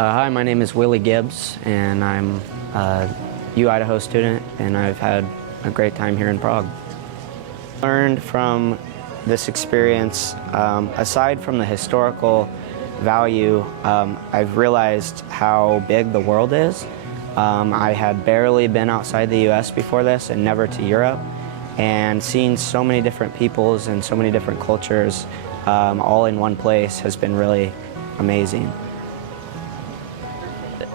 Hi, my name is Willie Gibbs, and I'm a U-Idaho student, and I've had a great time here in Prague. Learned from this experience, aside from the historical value, I've realized how big the world is. I had barely been outside the U.S. before this and never to Europe, and seeing so many different peoples and so many different cultures all in one place has been really amazing.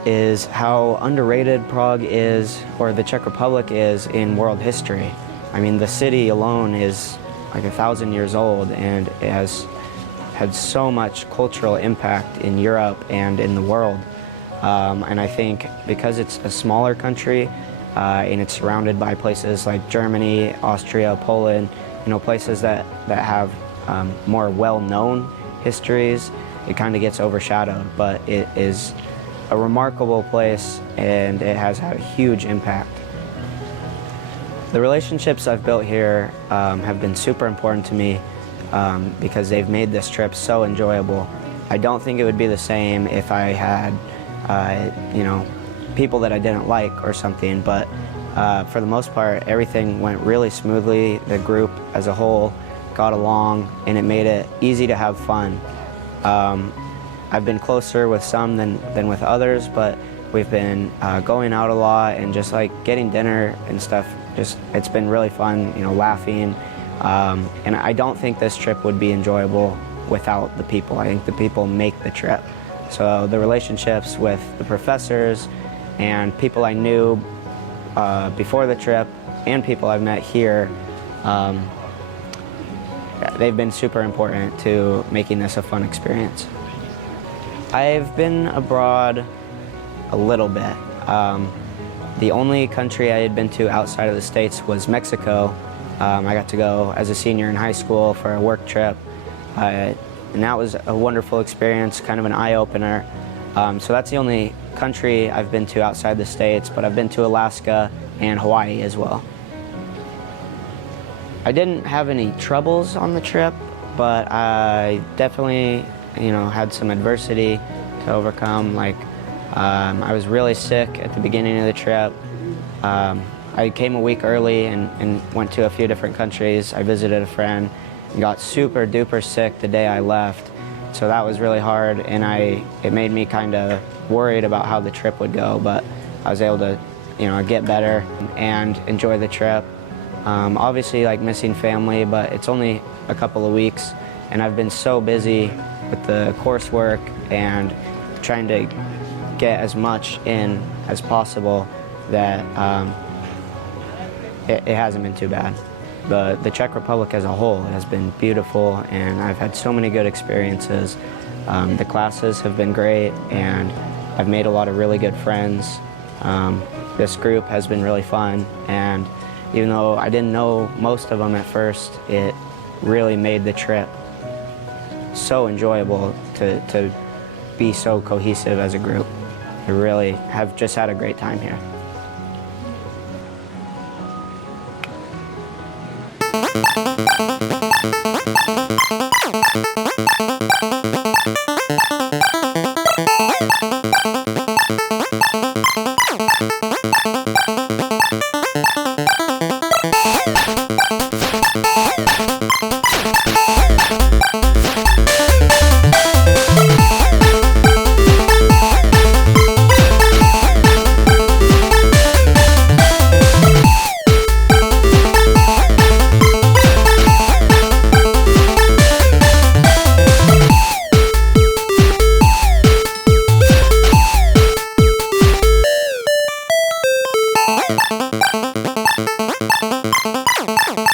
Is how underrated Prague is, or the Czech Republic is, in world history. I mean, the city alone is like 1,000 years old, and it has had so much cultural impact in Europe and in the world. And I think because it's a smaller country and it's surrounded by places like Germany, Austria, Poland, places that have more well-known histories, it kind of gets overshadowed, but it is a remarkable place, and it has had a huge impact. The relationships I've built here have been super important to me because they've made this trip so enjoyable. I don't think it would be the same if I had, people that I didn't like or something, but for the most part, everything went really smoothly. The group as a whole got along, and it made it easy to have fun. I've been closer with some than with others, but we've been going out a lot and just like getting dinner and stuff. It's been really fun, laughing. And I don't think this trip would be enjoyable without the people. I think the people make the trip. So the relationships with the professors and people I knew before the trip and people I've met here, they've been super important to making this a fun experience. I've been abroad a little bit. The only country I had been to outside of the States was Mexico. I got to go as a senior in high school for a work trip, and that was a wonderful experience, kind of an eye-opener. So that's the only country I've been to outside the States, but I've been to Alaska and Hawaii as well. I didn't have any troubles on the trip, but I definitely had some adversity to overcome. Like, I was really sick at the beginning of the trip. I came a week early and went to a few different countries. I visited a friend and got super duper sick the day I left. So that was really hard, and it made me kind of worried about how the trip would go, but I was able to get better and enjoy the trip. Obviously, like, missing family, but it's only a couple of weeks, and I've been so busy with the coursework and trying to get as much in as possible that it hasn't been too bad. The Czech Republic as a whole has been beautiful, and I've had so many good experiences. The classes have been great, and I've made a lot of really good friends. This group has been really fun, and even though I didn't know most of them at first, it really made the trip so enjoyable to be so cohesive as a group. I really have just had a great time here.